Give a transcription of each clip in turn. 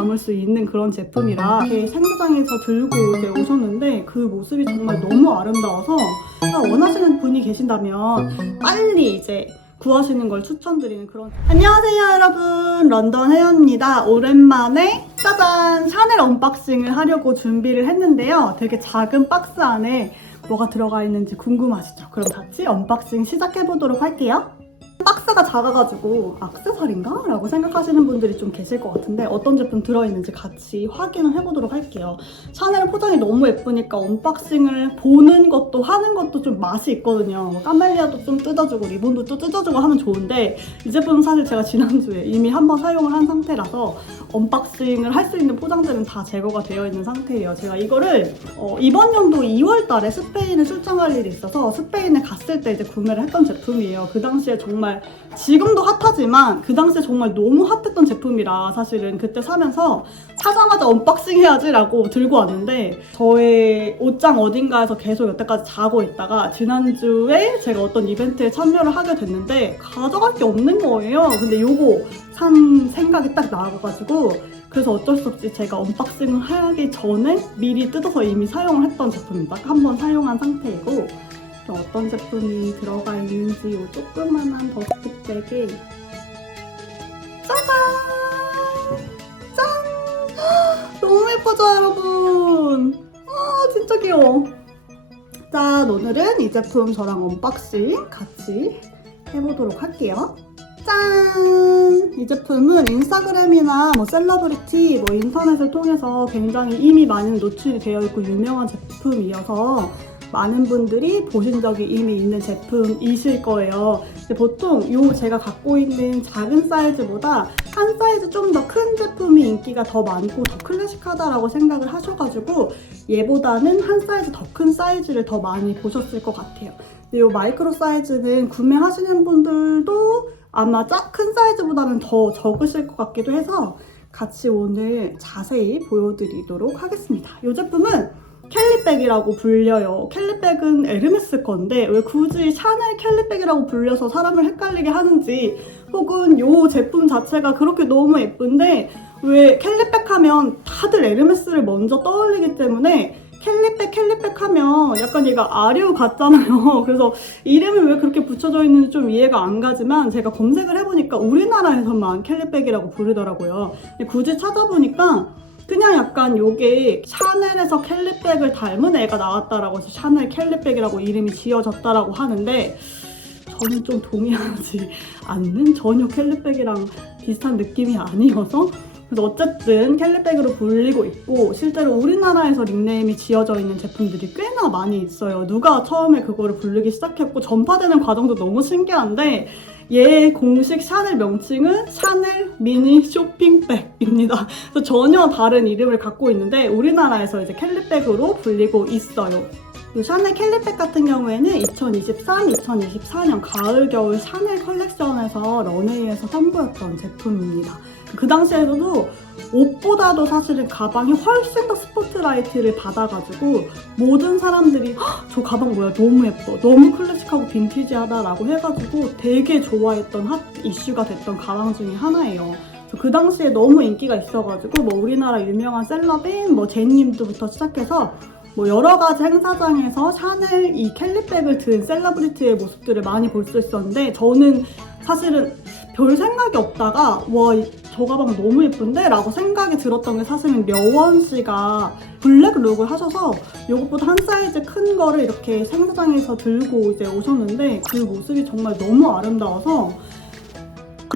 담을 수 있는 그런 제품이라 이렇게 생도장에서 들고 이제 오셨는데 그 모습이 정말 너무 아름다워서 원하시는 분이 계신다면 빨리 이제 구하시는 걸 추천드리는 그런. 안녕하세요 여러분, 런던 혜연입니다. 오랜만에 짜잔 샤넬 언박싱을 하려고 준비를 했는데요. 되게 작은 박스 안에 뭐가 들어가 있는지 궁금하시죠? 그럼 같이 언박싱 시작해보도록 할게요. 박스가 작아가지고 액세서리인가? 라고 생각하시는 분들이 좀 계실 것 같은데 어떤 제품 들어있는지 같이 확인을 해보도록 할게요. 샤넬 포장이 너무 예쁘니까 언박싱을 보는 것도 하는 것도 좀 맛이 있거든요. 까멜리아도 좀 뜯어주고 리본도 또 뜯어주고 하면 좋은데 이 제품은 사실 제가 지난주에 이미 한번 사용을 한 상태라서 언박싱을 할 수 있는 포장들은 다 제거가 되어 있는 상태예요. 제가 이거를 이번 연도 2월 달에 스페인에 출장 갈 일이 있어서 스페인에 갔을 때 이제 구매를 했던 제품이에요. 그 당시에 정말 지금도 핫하지만 그 당시에 정말 너무 핫했던 제품이라 사실은 그때 사면서 사자마자 언박싱 해야지 라고 들고 왔는데 저의 옷장 어딘가에서 계속 여태까지 자고 있다가 지난주에 제가 어떤 이벤트에 참여를 하게 됐는데 가져갈 게 없는 거예요. 근데 요거 산 생각이 딱 나와가지고 그래서 어쩔 수 없이 제가 언박싱을 하기 전에 미리 뜯어서 이미 사용을 했던 제품입니다. 한번 사용한 상태이고 어떤 제품이 들어가 있는지 이 조그만한 더스트백에 짜잔! 짠! 너무 예쁘죠 여러분? 진짜 귀여워. 짠! 오늘은 이 제품 저랑 언박싱 같이 해보도록 할게요. 짠! 이 제품은 인스타그램이나 셀러브리티, 인터넷을 통해서 굉장히 이미 많이 노출이 되어 있고 유명한 제품이어서 많은 분들이 보신 적이 이미 있는 제품이실 거예요. 근데 보통 제가 갖고 있는 작은 사이즈보다 한 사이즈 좀 더 큰 제품이 인기가 더 많고 더 클래식하다라고 생각을 하셔가지고 얘보다는 한 사이즈 더 큰 사이즈를 더 많이 보셨을 것 같아요. 근데 이 마이크로 사이즈는 구매하시는 분들도 아마 큰 사이즈보다는 더 적으실 것 같기도 해서 같이 오늘 자세히 보여드리도록 하겠습니다. 이 제품은 캘리백이라고 불려요. 캘리백은 에르메스 건데 왜 굳이 샤넬 캘리백이라고 불려서 사람을 헷갈리게 하는지, 혹은 이 제품 자체가 그렇게 너무 예쁜데 왜 캘리백 하면 다들 에르메스를 먼저 떠올리기 때문에 캘리백 하면 약간 얘가 아류 같잖아요. 그래서 이름이 왜 그렇게 붙여져 있는지 좀 이해가 안 가지만 제가 검색을 해보니까 우리나라에서만 캘리백이라고 부르더라고요. 근데 굳이 찾아보니까 그냥 약간 요게 샤넬에서 캘리백을 닮은 애가 나왔다라고 해서 샤넬 캘리백이라고 이름이 지어졌다라고 하는데 저는 좀 동의하지 않는, 전혀 캘리백이랑 비슷한 느낌이 아니어서. 그래서 어쨌든 캘리백으로 불리고 있고 실제로 우리나라에서 닉네임이 지어져 있는 제품들이 꽤나 많이 있어요. 누가 처음에 그거를 부르기 시작했고 전파되는 과정도 너무 신기한데 얘 공식 샤넬 명칭은 샤넬 미니 쇼핑백입니다. 그래서 전혀 다른 이름을 갖고 있는데 우리나라에서 이제 캘리백으로 불리고 있어요. 이 샤넬 캘리백 같은 경우에는 2023, 2024년 가을 겨울 샤넬 컬렉션에서 런웨이에서 선보였던 제품입니다. 그 당시에도 옷보다도 사실은 가방이 훨씬 더 스포트라이트를 받아가지고 모든 사람들이 저 가방 뭐야, 너무 예뻐, 너무 클래식하고 빈티지하다 라고 해가지고 되게 좋아했던 핫 이슈가 됐던 가방 중에 하나예요. 그 당시에 너무 인기가 있어가지고 우리나라 유명한 셀럽인 제니님부터 시작해서 여러 가지 행사장에서 샤넬 이 캘리백을 든 셀러브리티의 모습들을 많이 볼 수 있었는데 저는 사실은 별 생각이 없다가 와, 저 가방 너무 예쁜데? 라고 생각이 들었던 게 사실은 려원 씨가 블랙 룩을 하셔서 이것보다 한 사이즈 큰 거를 이렇게 행사장에서 들고 이제 오셨는데 그 모습이 정말 너무 아름다워서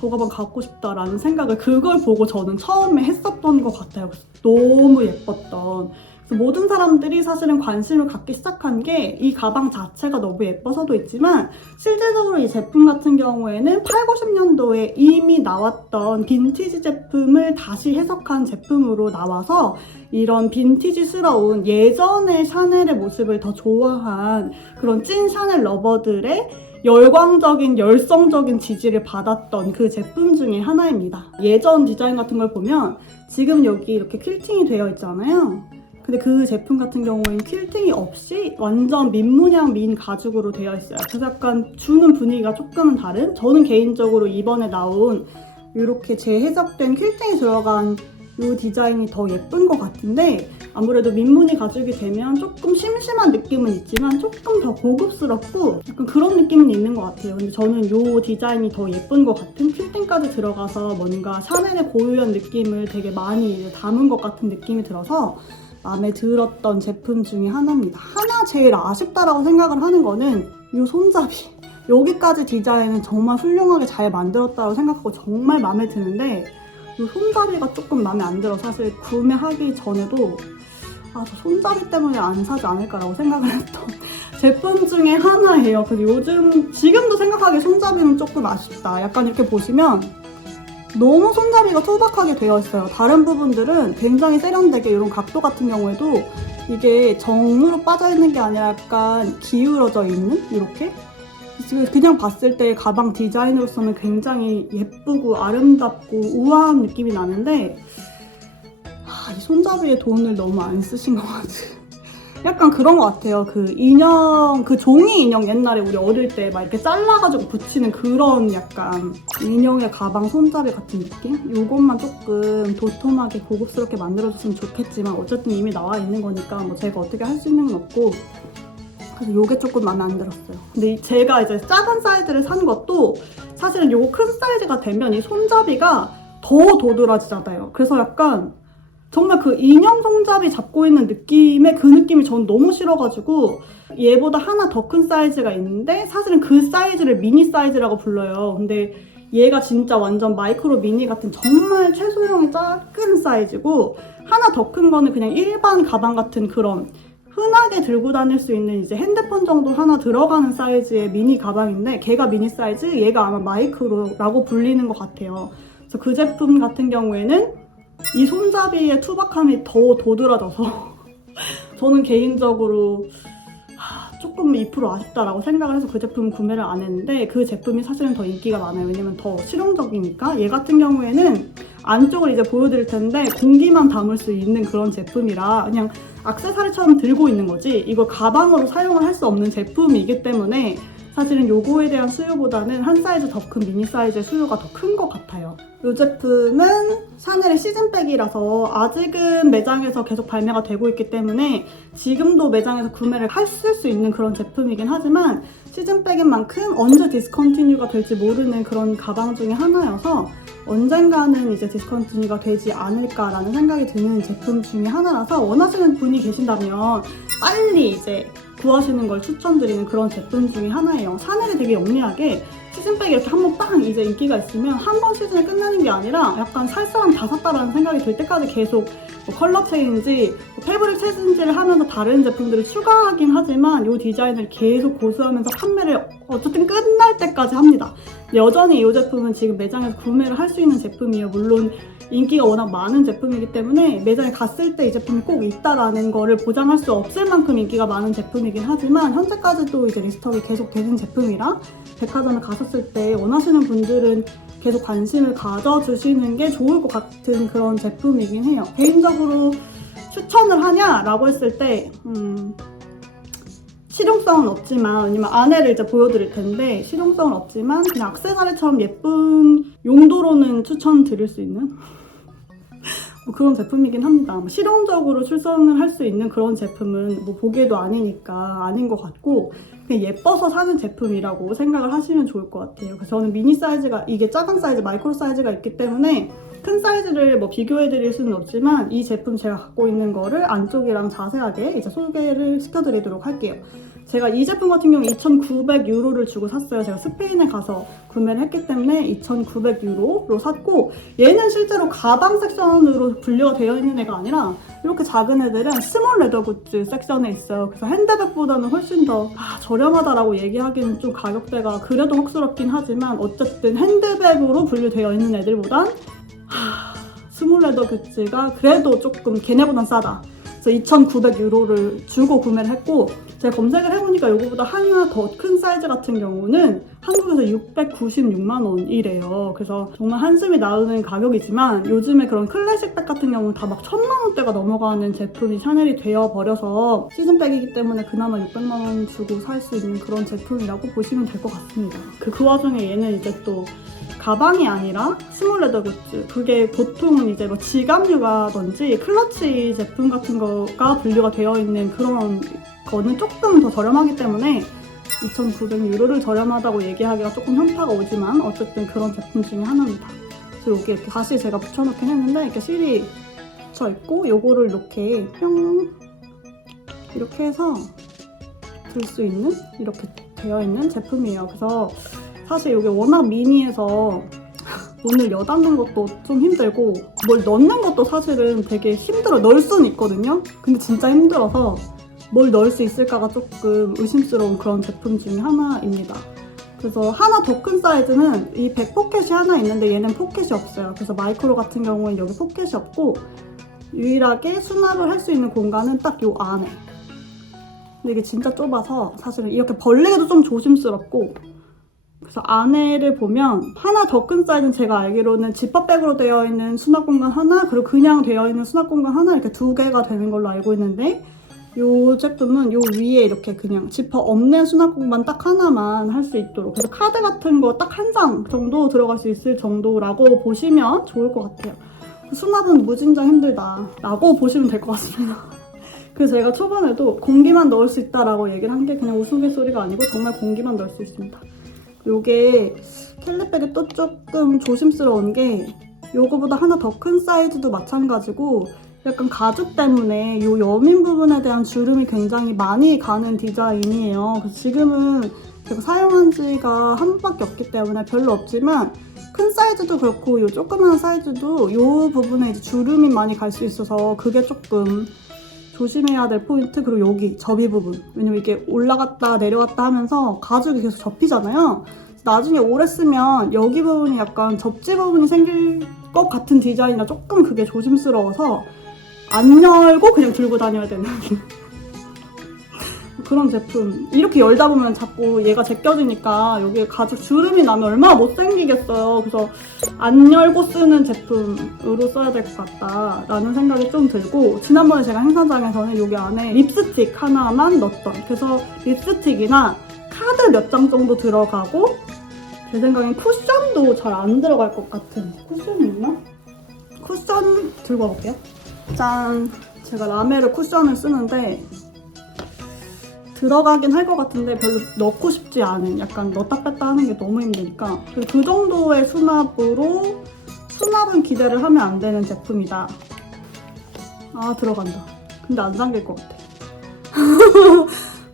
저 가방 갖고 싶다라는 생각을 그걸 보고 저는 처음에 했었던 것 같아요. 너무 예뻤던. 모든 사람들이 사실은 관심을 갖기 시작한 게 이 가방 자체가 너무 예뻐서도 있지만 실제적으로 이 제품 같은 경우에는 8, 90년도에 이미 나왔던 빈티지 제품을 다시 해석한 제품으로 나와서 이런 빈티지스러운 예전의 샤넬의 모습을 더 좋아한 그런 찐 샤넬 러버들의 열광적인, 열성적인 지지를 받았던 그 제품 중에 하나입니다. 예전 디자인 같은 걸 보면 지금 여기 이렇게 퀼팅이 되어 있잖아요. 근데 그 제품 같은 경우에는 퀼팅이 없이 완전 민문양 민 가죽으로 되어 있어요. 그래서 약간 주는 분위기가 조금은 다른? 저는 개인적으로 이번에 나온 이렇게 재해석된 퀼팅이 들어간 이 디자인이 더 예쁜 것 같은데 아무래도 민무늬 가죽이 되면 조금 심심한 느낌은 있지만 조금 더 고급스럽고 약간 그런 느낌은 있는 것 같아요. 근데 저는 이 디자인이 더 예쁜 것 같은, 퀼팅까지 들어가서 뭔가 샤넬의 고유한 느낌을 되게 많이 담은 것 같은 느낌이 들어서 마음에 들었던 제품 중에 하나입니다. 하나 제일 아쉽다라고 생각을 하는 거는 이 손잡이. 여기까지 디자인은 정말 훌륭하게 잘 만들었다고 생각하고 정말 마음에 드는데 이 손잡이가 조금 마음에 안 들어. 사실 구매하기 전에도 저 손잡이 때문에 안 사지 않을까라고 생각을 했던 제품 중에 하나예요. 그래서 요즘 지금도 생각하기에 손잡이는 조금 아쉽다. 약간 이렇게 보시면 너무 손잡이가 투박하게 되어 있어요. 다른 부분들은 굉장히 세련되게 이런 각도 같은 경우에도 이게 정으로 빠져있는 게 아니라 약간 기울어져 있는 이렇게 그냥 봤을 때 가방 디자인으로서는 굉장히 예쁘고 아름답고 우아한 느낌이 나는데 이 손잡이에 돈을 너무 안 쓰신 것 같아요. 약간 그런 것 같아요. 그 인형, 그 종이 인형 옛날에 우리 어릴 때 막 이렇게 잘라가지고 붙이는 그런 약간 인형의 가방 손잡이 같은 느낌? 이것만 조금 도톰하게 고급스럽게 만들어줬으면 좋겠지만 어쨌든 이미 나와 있는 거니까 뭐 제가 어떻게 할 수 있는 건 없고 그래서 이게 조금 마음에 안 들었어요. 근데 제가 이제 작은 사이즈를 산 것도 사실은 이거 큰 사이즈가 되면 이 손잡이가 더 도드라지잖아요. 그래서 약간 정말 그 인형 손잡이 잡고 있는 느낌의 그 느낌이 전 너무 싫어가지고 얘보다 하나 더 큰 사이즈가 있는데 사실은 그 사이즈를 미니 사이즈라고 불러요. 근데 얘가 진짜 완전 마이크로 미니 같은 정말 최소형의 작은 사이즈고 하나 더 큰 거는 그냥 일반 가방 같은 그런 흔하게 들고 다닐 수 있는 이제 핸드폰 정도 하나 들어가는 사이즈의 미니 가방인데 걔가 미니 사이즈, 얘가 아마 마이크로라고 불리는 것 같아요. 그래서 그 제품 같은 경우에는 이 손잡이의 투박함이 더 도드라져서 저는 개인적으로 조금 2% 아쉽다라고 생각을 해서 그 제품 구매를 안 했는데 그 제품이 사실은 더 인기가 많아요. 왜냐면 더 실용적이니까. 얘 같은 경우에는 안쪽을 이제 보여드릴 텐데 공기만 담을 수 있는 그런 제품이라 그냥 액세서리처럼 들고 있는 거지 이걸 가방으로 사용을 할 수 없는 제품이기 때문에 사실은 요거에 대한 수요보다는 한 사이즈 더 큰 미니 사이즈의 수요가 더 큰 것 같아요. 이 제품은 샤넬의 시즌백이라서 아직은 매장에서 계속 발매가 되고 있기 때문에 지금도 매장에서 구매를 하실 수 있는 그런 제품이긴 하지만 시즌백인 만큼 언제 디스컨티뉴가 될지 모르는 그런 가방 중에 하나여서 언젠가는 이제 디스컨티뉴가 되지 않을까라는 생각이 드는 제품 중에 하나라서 원하시는 분이 계신다면 빨리 이제 구하시는 걸 추천드리는 그런 제품 중에 하나예요. 샤넬이 되게 영리하게 시즌백이 이렇게 한번 빵 이제 인기가 있으면 한 번 시즌에 끝나는 게 아니라 약간 살 사람 다 샀다라는 생각이 들 때까지 계속 컬러 체인지, 패브릭 체인지를 하면서 다른 제품들을 추가하긴 하지만 이 디자인을 계속 고수하면서 판매를 어쨌든 끝날 때까지 합니다. 여전히 이 제품은 지금 매장에서 구매를 할 수 있는 제품이에요. 물론 인기가 워낙 많은 제품이기 때문에 매장에 갔을 때 이 제품이 꼭 있다라는 거를 보장할 수 없을 만큼 인기가 많은 제품이긴 하지만 현재까지도 이제 리스톡이 계속 되는 제품이라 백화점에 가셨을 때 원하시는 분들은 계속 관심을 가져주시는 게 좋을 것 같은 그런 제품이긴 해요. 개인적으로 추천을 하냐라고 했을 때 실용성은 없지만 왜냐면 안에를 이제 보여드릴 텐데 실용성은 없지만 그냥 액세서리처럼 예쁜 용도로는 추천드릴 수 있는 뭐 그런 제품이긴 합니다. 실용적으로 출선을 할 수 있는 그런 제품은 뭐 보기에도 아니니까 아닌 것 같고 그냥 예뻐서 사는 제품이라고 생각을 하시면 좋을 것 같아요. 그래서 저는 미니 사이즈가 이게 작은 사이즈, 마이크로 사이즈가 있기 때문에 큰 사이즈를 뭐 비교해드릴 수는 없지만 이 제품 제가 갖고 있는 거를 안쪽이랑 자세하게 이제 소개를 시켜드리도록 할게요. 제가 이 제품 같은 경우 2,900유로를 주고 샀어요. 제가 스페인에 가서 구매를 했기 때문에 2,900유로로 샀고 얘는 실제로 가방 섹션으로 분류가 되어 있는 애가 아니라 이렇게 작은 애들은 스몰 레더 굿즈 섹션에 있어요. 그래서 핸드백보다는 훨씬 더 저렴하다라고 얘기하기는 좀 가격대가 그래도 혹스럽긴 하지만 어쨌든 핸드백으로 분류되어 있는 애들보단 스몰 레더 굿즈가 그래도 조금 걔네보단 싸다. 그래서 2,900유로를 주고 구매를 했고 제가 검색을 해보니까 이거보다 하나 더 큰 사이즈 같은 경우는 한국에서 696만 원이래요. 그래서 정말 한숨이 나오는 가격이지만 요즘에 그런 클래식백 같은 경우는 다 막 1,000만 원대가 넘어가는 제품이 샤넬이 되어버려서 시즌백이기 때문에 그나마 600만 원 주고 살 수 있는 그런 제품이라고 보시면 될 것 같습니다. 그 와중에 얘는 이제 또 가방이 아니라 스몰 레더 굿즈, 그게 보통은 이제 뭐 지갑류라든지 클러치 제품 같은 거가 분류가 되어 있는 그런 거는 조금 더 저렴하기 때문에 2,900유로를 저렴하다고 얘기하기가 조금 현타가 오지만 어쨌든 그런 제품 중에 하나입니다. 그래서 여기 이렇게 다시 제가 붙여놓긴 했는데 이렇게 실이 붙여있고 요거를 이렇게 뿅 이렇게 해서 들 수 있는 이렇게 되어 있는 제품이에요. 그래서 사실 이게 워낙 미니해서 문을 여닫는 것도 좀 힘들고 뭘 넣는 것도 사실은 되게 힘들어. 넣을 수는 있거든요. 근데 진짜 힘들어서 뭘 넣을 수 있을까가 조금 의심스러운 그런 제품 중에 하나입니다. 그래서 하나 더 큰 사이즈는 이 백 포켓이 하나 있는데 얘는 포켓이 없어요. 그래서 마이크로 같은 경우는 여기 포켓이 없고 유일하게 수납을 할 수 있는 공간은 딱 요 안에. 근데 이게 진짜 좁아서 사실은 이렇게 벌리기도 좀 조심스럽고, 그래서 안에를 보면 하나 더 큰 사이즈는 제가 알기로는 지퍼백으로 되어 있는 수납 공간 하나, 그리고 그냥 되어 있는 수납 공간 하나, 이렇게 두 개가 되는 걸로 알고 있는데 이 제품은 요 위에 이렇게 그냥 지퍼 없는 수납 공간 딱 하나만 할 수 있도록, 그래서 카드 같은 거 딱 한 장 정도 들어갈 수 있을 정도라고 보시면 좋을 것 같아요. 수납은 무진장 힘들다 라고 보시면 될 것 같습니다. 그래서 제가 초반에도 공기만 넣을 수 있다라고 얘기를 한 게 그냥 우스갯소리가 아니고 정말 공기만 넣을 수 있습니다. 요게 캘리백이 또 조금 조심스러운 게 요거보다 하나 더 큰 사이즈도 마찬가지고 약간 가죽 때문에 요 여민 부분에 대한 주름이 굉장히 많이 가는 디자인이에요. 그래서 지금은 제가 사용한 지가 한 번밖에 없기 때문에 별로 없지만 큰 사이즈도 그렇고 요 조그만 사이즈도 요 부분에 이제 주름이 많이 갈 수 있어서 그게 조금 조심해야 될 포인트. 그리고 여기 접이 부분, 왜냐면 이게 올라갔다 내려갔다 하면서 가죽이 계속 접히잖아요. 나중에 오래 쓰면 여기 부분이 약간 접지 부분이 생길 것 같은 디자인이라 조금 그게 조심스러워서 안 열고 그냥 들고 다녀야 되는 그런 제품. 이렇게 열다 보면 자꾸 얘가 제껴지니까 여기에 가죽 주름이 나면 얼마나 못생기겠어요. 그래서 안 열고 쓰는 제품으로 써야 될 것 같다라는 생각이 좀 들고, 지난번에 제가 행사장에서는 여기 안에 립스틱 하나만 넣었던, 그래서 립스틱이나 카드 몇 장 정도 들어가고 제 생각엔 쿠션도 잘 안 들어갈 것 같은, 쿠션이 있나? 쿠션 들고 가볼게요. 짠! 제가 라메르 쿠션을 쓰는데 들어가긴 할 것 같은데 별로 넣고 싶지 않은, 약간 넣었다 뺐다 하는 게 너무 힘드니까 그 정도의 수납은 기대를 하면 안 되는 제품이다. 아, 들어간다. 근데 안 잠길 것 같아.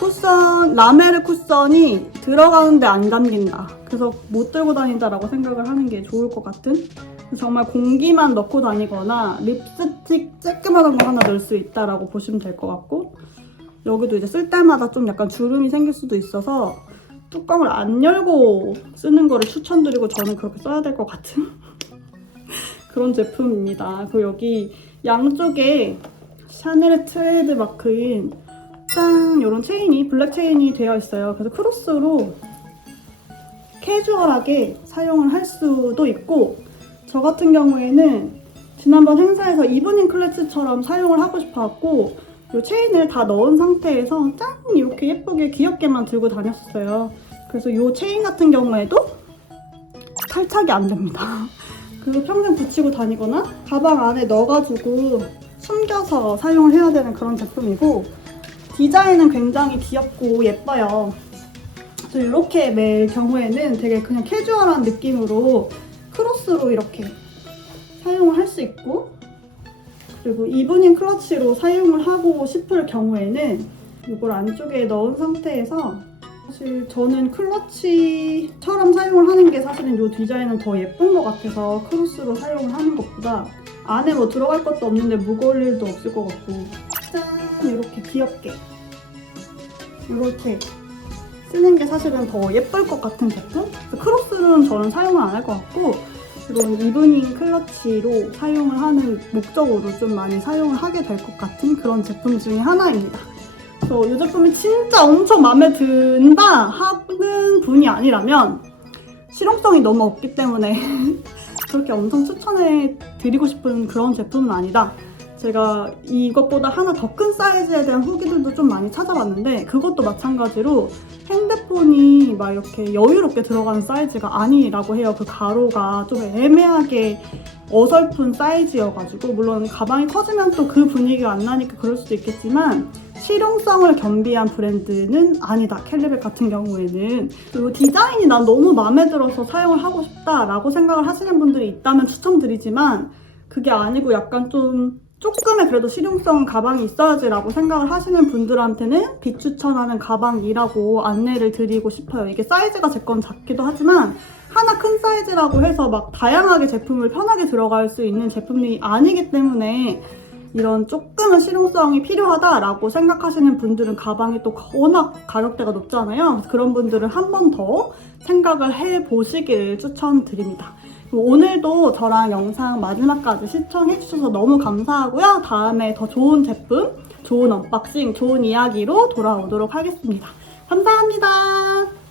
쿠션, 라메르 쿠션이 들어가는데 안 잠긴다. 그래서 못 들고 다닌다라고 생각을 하는 게 좋을 것 같은? 정말 공기만 넣고 다니거나 립스틱 쬐끄만한 거 하나 넣을 수 있다라고 보시면 될 것 같고, 여기도 이제 쓸 때마다 좀 약간 주름이 생길 수도 있어서 뚜껑을 안 열고 쓰는 거를 추천드리고 저는 그렇게 써야 될 것 같은 그런 제품입니다. 그리고 여기 양쪽에 샤넬의 트레이드 마크인 짠! 이런 체인이, 블랙 체인이 되어 있어요. 그래서 크로스로 캐주얼하게 사용을 할 수도 있고, 저 같은 경우에는 지난번 행사에서 이브닝 클래스처럼 사용을 하고 싶어갖고 이 체인을 다 넣은 상태에서 짠! 이렇게 예쁘게 귀엽게만 들고 다녔었어요. 그래서 이 체인 같은 경우에도 탈착이 안 됩니다. 그리고 평생 붙이고 다니거나 가방 안에 넣어가지고 숨겨서 사용을 해야 되는 그런 제품이고, 디자인은 굉장히 귀엽고 예뻐요. 그래서 이렇게 멜 경우에는 되게 그냥 캐주얼한 느낌으로 크로스로 이렇게 사용을 할 수 있고, 그리고 이브닝 클러치로 사용을 하고 싶을 경우에는 이걸 안쪽에 넣은 상태에서, 사실 저는 클러치처럼 사용을 하는 게 사실은 이 디자인은 더 예쁜 것 같아서 크로스로 사용을 하는 것보다 안에 뭐 들어갈 것도 없는데 무거울 일도 없을 것 같고, 짠! 이렇게 귀엽게 이렇게 쓰는 게 사실은 더 예쁠 것 같은 제품? 크로스는 저는 사용을 안 할 것 같고, 이런 이브닝 클러치로 사용을 하는 목적으로 좀 많이 사용을 하게 될 것 같은 그런 제품 중에 하나입니다. 그래서 이 제품이 진짜 엄청 마음에 든다 하는 분이 아니라면, 실용성이 너무 없기 때문에 그렇게 엄청 추천해 드리고 싶은 그런 제품은 아니다 제가 이것보다 하나 더 큰 사이즈에 대한 후기들도 좀 많이 찾아봤는데 그것도 마찬가지로 핸드폰이 막 이렇게 여유롭게 들어가는 사이즈가 아니라고 해요. 그 가로가 좀 애매하게 어설픈 사이즈여가지고 물론 가방이 커지면 또 그 분위기가 안 나니까 그럴 수도 있겠지만 실용성을 겸비한 브랜드는 아니다. 캘리백 같은 경우에는. 그리고 디자인이 난 너무 마음에 들어서 사용을 하고 싶다라고 생각을 하시는 분들이 있다면 추천드리지만 그게 아니고 약간 좀 조금의 그래도 실용성 가방이 있어야지라고 생각을 하시는 분들한테는 비추천하는 가방이라고 안내를 드리고 싶어요. 이게 사이즈가 제 건 작기도 하지만 하나 큰 사이즈라고 해서 막 다양하게 제품을 편하게 들어갈 수 있는 제품이 아니기 때문에 이런 조금은 실용성이 필요하다라고 생각하시는 분들은 가방이 또 워낙 가격대가 높잖아요. 그래서 그런 분들은 한 번 더 생각을 해보시기를 추천드립니다. 오늘도 저랑 영상 마지막까지 시청해주셔서 너무 감사하고요. 다음에 더 좋은 제품, 좋은 언박싱, 좋은 이야기로 돌아오도록 하겠습니다. 감사합니다.